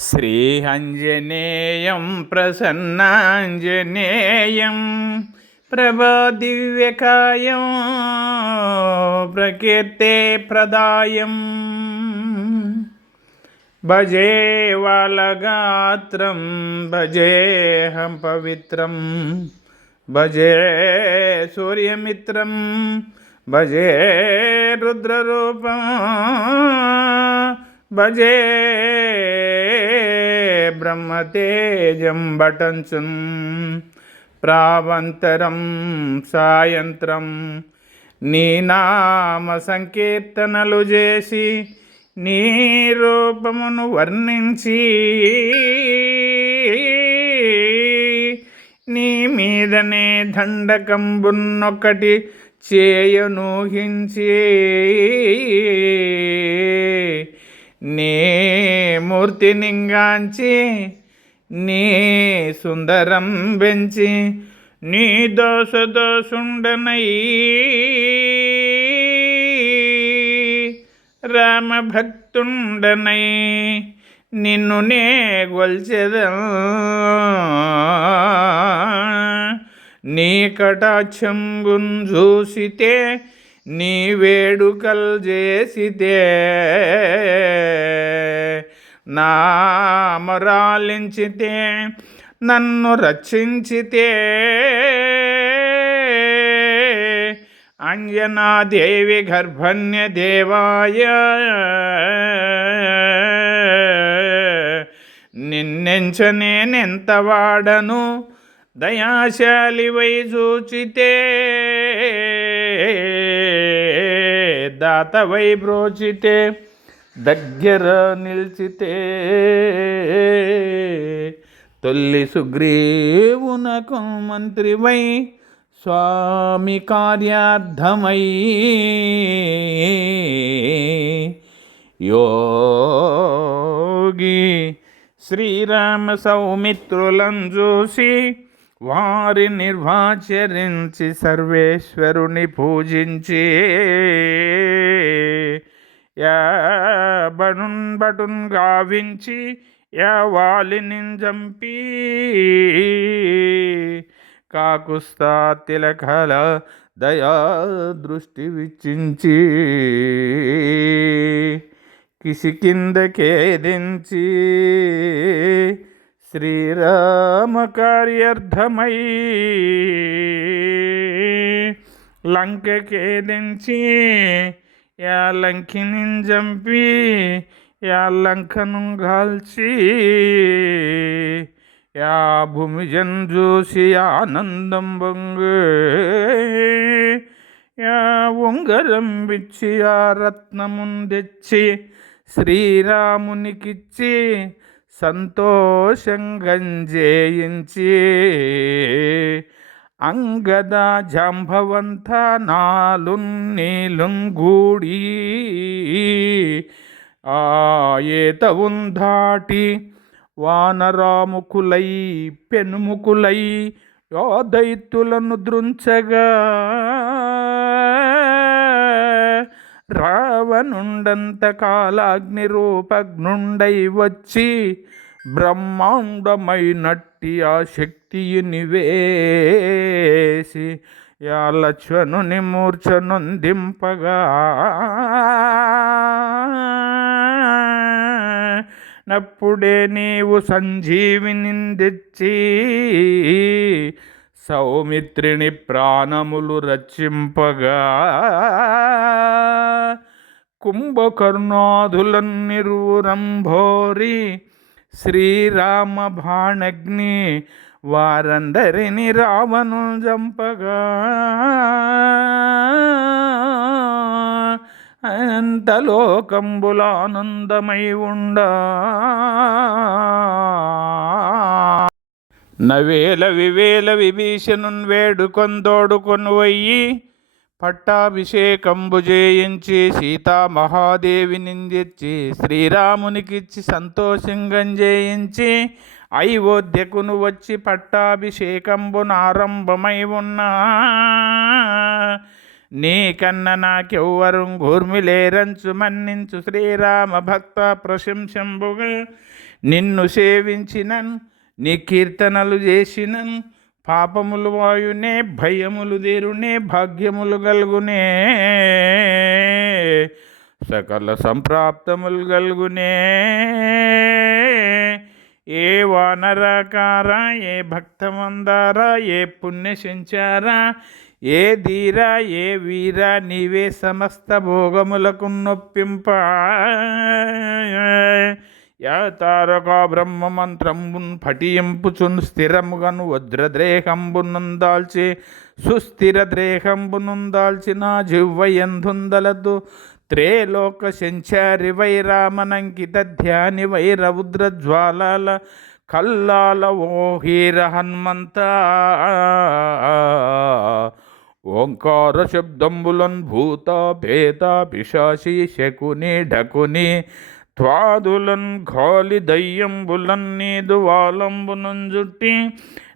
శ్రీఆంజనేయం ప్రసన్నాంజనేయం ప్రభాదివ్యకాయం ప్రకీర్తే ప్రదాయం భజే వాలగాత్రం భజేహం పవిత్రం భజే సూర్యమిత్రం భజే రుద్రరూపం భజే బ్రహ్మతేజం బటంచుం ప్రావంతరం సాయంత్రం నీ నామ సంకీర్తనలు చేసి నీ రూపమును వర్ణించి నీ మీదనే దండకంబున్నొకటి చేయనూహించి నీ మూర్తినింగాంచి నీ సుందరం బెంచి నీ దోషదోషుండనై రామభక్తుండనై నిన్ను నే గొల్చెదను నీ కటాక్షంబున్ చూసితే నీ వేడుకల్ చేసితే నామరాలించితే నన్ను రక్షించితే అంజనాదేవి గర్భణ్య దేవాయ నిన్నెంచనేనెంత వాడను దయాశాలివై చూచితే దాతవై బ్రోచితే దగ్గర నిల్చితే తొల్లి సుగ్రీవునకు మంత్రివై స్వామి కార్యార్థమై యోగి శ్రీరామ సౌమిత్రులను చూసి వారి నిర్వాచరించి సర్వేశ్వరుని పూజించి యా బటున్ గావించి యా వాలిని చంపి కాకుస్తా తిలకల దయా దృష్టి విచ్చించి కిసికిందకేదించి శ్రీరామ కార్యార్థమై లంకకేదించి యా లంకిని చంపి యా లంకను గాల్చి యా భూమిజన్ చూసి ఆనందం బొంగే యా ఉంగరం విచ్చి ఆ రత్నముందెచ్చి శ్రీరామునికిచ్చి సంతోషంగంజేయించి అంగద జాంబవంత నీలుంగూడి ఏతవుం దాటి వానరాముకులై పెనుముకులై యోదైత్యులను దృంచగా రావణుండంత కాలాగ్ని రూపగ్నుండై వచ్చి బ్రహ్మాండమైనట్టి ఆ శక్తిని వేసి యా లక్ష్మణుని మూర్ఛనొందింపగా నప్పుడే నీవు సంజీవిని తెచ్చి సౌమిత్రిని ప్రాణములు రక్షింపగా కుంభకర్ణాదులన్నిరురంభోరి శ్రీరామ బాణగ్ని వారందరిని రావణు చంపగా అంతలోకంబులానందమై ఉండా నవేల వివేల విభీషణున్ వేడుకొందోడుకొను వయ్యి పట్టాభిషేకంబు చేయించి సీతామహాదేవిని తెచ్చి శ్రీరామునికిచ్చి సంతోషంగంజేయించి అయోధ్యకును వచ్చి పట్టాభిషేకంబున ఆరంభమై ఉన్న నీకన్న నాకెవ్వరు గూర్మిలేరంచు మన్నించు శ్రీరామ భక్త ప్రశంసంబుగా నిన్ను సేవించినన్ నీ కీర్తనలు చేసినన్ పాపములు వాయునే భయములు తీరునే భాగ్యములు గల్గునే సకల సంప్రాప్తములు గల్గునే. ఏ వానరకార ఏ భక్తమందార ఏ పుణ్యశంచార ఏ ధీర ఏ వీర నీవే సమస్త భోగములకు నొప్పింప. యా తారక బ్రహ్మ మంత్రంబున్ పఠింపుచున్ స్థిరముగను వజ్రద్రేహంబునందాల్చి సుస్థిర ద్రేహంబునందాల్చిన జివ్వయందుందలదు త్రేలోక సంచారి వైరామనంకిత ధ్యాని వైరవుద్రజ్వాలాల కల్లాల ఓహీర హన్మంత. ఓంకార శబ్దంబులన్ భూత భేత పిశాచి శకుని ఢకుని త్వాదులన్ ఖాలి దయ్యంబులన్ నీదు వాలంబునం జుట్టి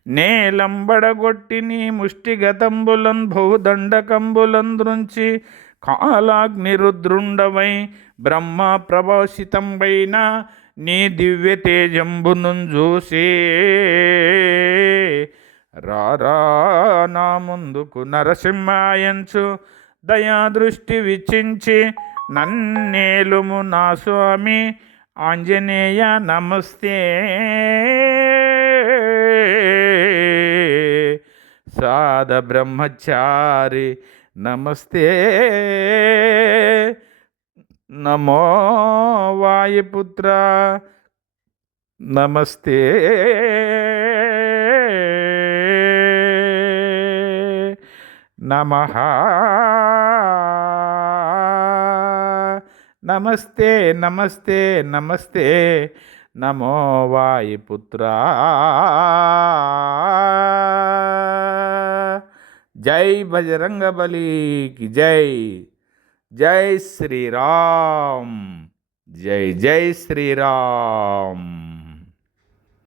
నేలంబడగొట్టి నీ ముష్టిగతంబులన్ బహుదండకంబులన్ దృంచి కాలాగ్నిరుద్రుండవై బ్రహ్మ ప్రభాషితంబైన నీ దివ్య తేజంబును చూసి రారా నా ముందుకు నరసింహాయంచు దయాదృష్టి విచించి నన్నేలుము నా స్వామి ఆంజనేయ నమస్తే. సాద బ్రహ్మచారి నమస్తే. నమో వాయుపుత్ర నమస్తే. నమః నమస్తే నమస్తే నమస్తే. నమో వాయుపుత్ర. జై బజరంగబలికి జై. జై శ్రీరామ్. జై జై శ్రీరామ్.